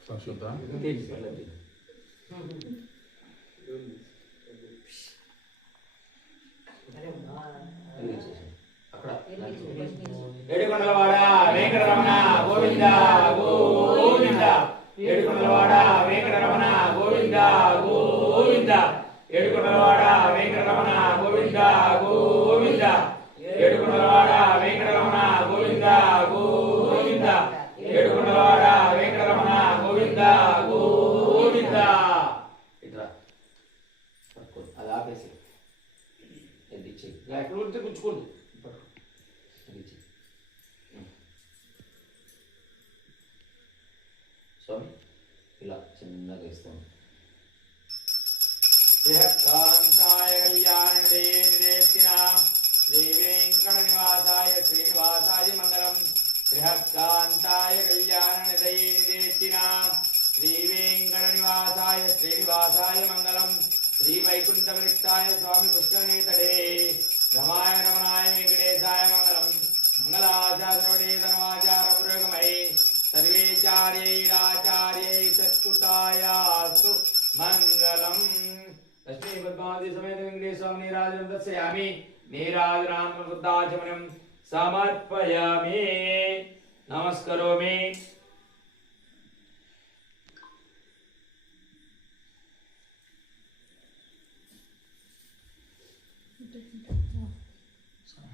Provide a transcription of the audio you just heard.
संशोधन ఏడుకొండలవాడ వెంకటరమణ గోవింద గోవింద ఏడుకొండలవాడ వెంకటరమణ గోవింద గోవింద ఏడుకొండలవాడ వెంకటరమణ గోవింద గోవింద ఏడుకొండలవాడ వెంకటరమణ గోవింద గోవింద ఏడుకొండలవాడ వెంకటరమణ గోవింద గోవింద ఇట్లా అది ఆపేసి ఇది ఎక్కడ ఉంటే కూర్చుకోండి स्वामी ఇలా చిన్నగా ఇస్తాం శ్రీకాంతాయ కళ్యాణదేవినాం శ్రీ వెంకట నివాసాయ శ్రీనివాసాయ మంగళం శ్రీకాంతాయ కళ్యాణదేవినాం శ్రీ వెంకట నివాసాయ శ్రీనివాసాయ మంగళం శ్రీ వైకుంఠ వృత్తాయ స్వామి పుష్కరణీతడే రమాయ రమణాయ వెంకటేశాయ మంగళం మంగళాచార్యుడే ధర్మాచార పురోగమై सर्वेचार्यैराचार्यै सत्कृतायास्तु मंगलम। लक्ष्मी पद्मावती समेत वेंकटेश्वर स्वामी नीराजनं दर्शयामि नीराजनामृताचमनं समर्पयामि नमस्करोमि।